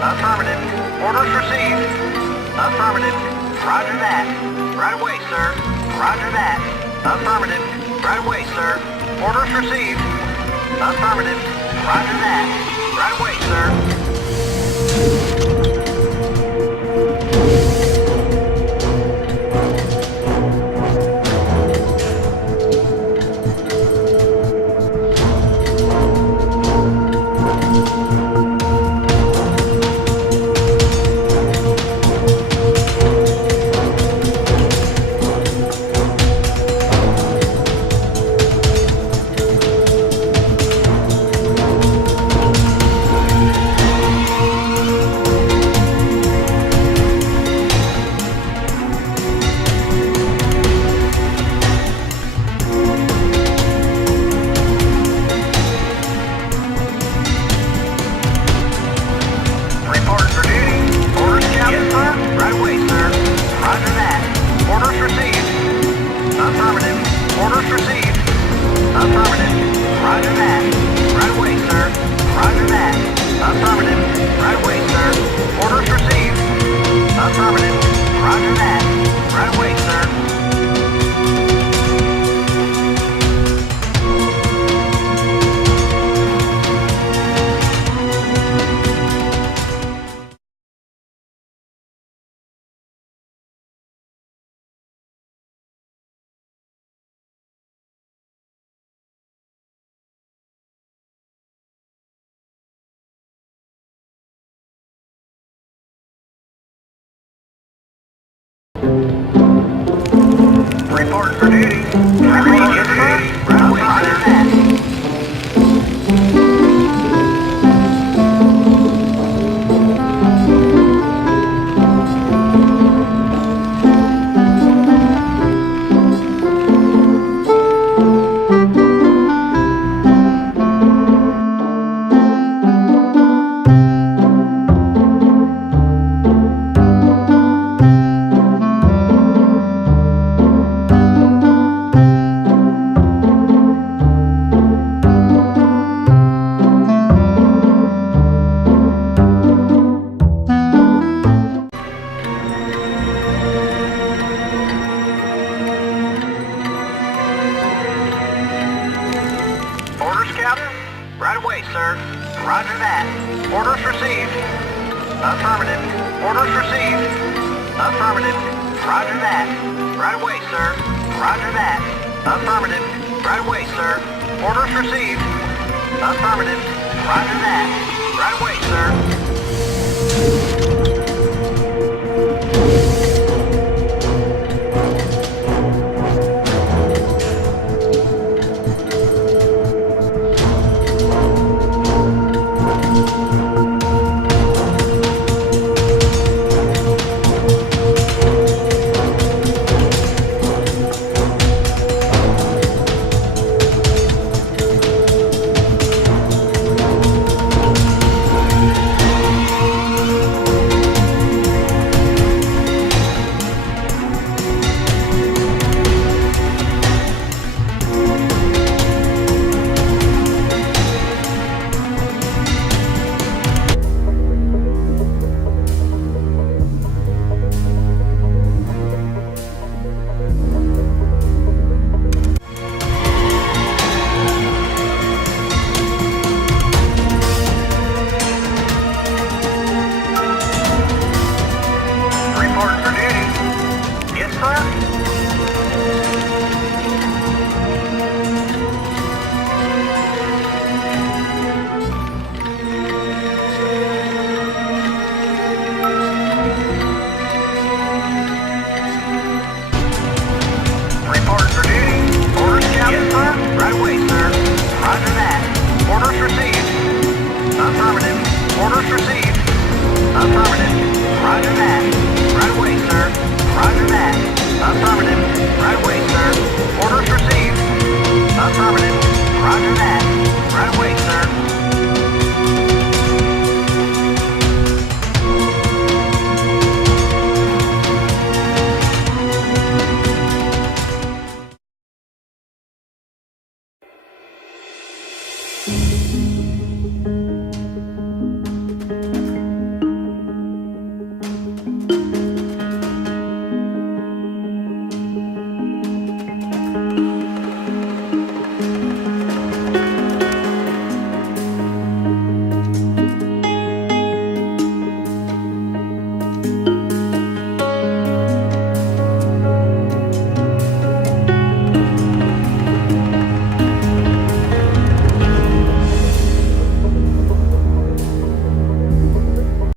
Affirmative. Orders received. Affirmative. Roger that. Right away, sir. Roger that. Affirmative. Right away, sir. Orders received. Affirmative. Roger that. Right away, sir. Report for duty. Orders, Captain? Yes, sir. Right away, sir. Roger that. Orders received. Affirmative. Orders received. Affirmative. Roger that. Right away, sir. Roger that. Affirmative. Right away, sir. Orders received. Affirmative. Roger that. Right away, sir. Report for duty. Report for duty. Right away, sir. Orders, Captain? Right away, sir. Roger that. Orders received. Affirmative. Orders received. Affirmative. Roger that. Right away, sir. Roger that. Affirmative. Right away, sir. Orders received. Affirmative. Roger that. Right away, sir. Report for duty. Yes, sir. Report for duty. Orders, Captain? Yes, sir. Right away, sir. Roger that. Orders received. Affirmative. Orders received. Affirmative. Roger that. Right away, sir. Roger that. Affirmative. Right away, sir. Orders received. Affirmative. Roger that. Right away, sir.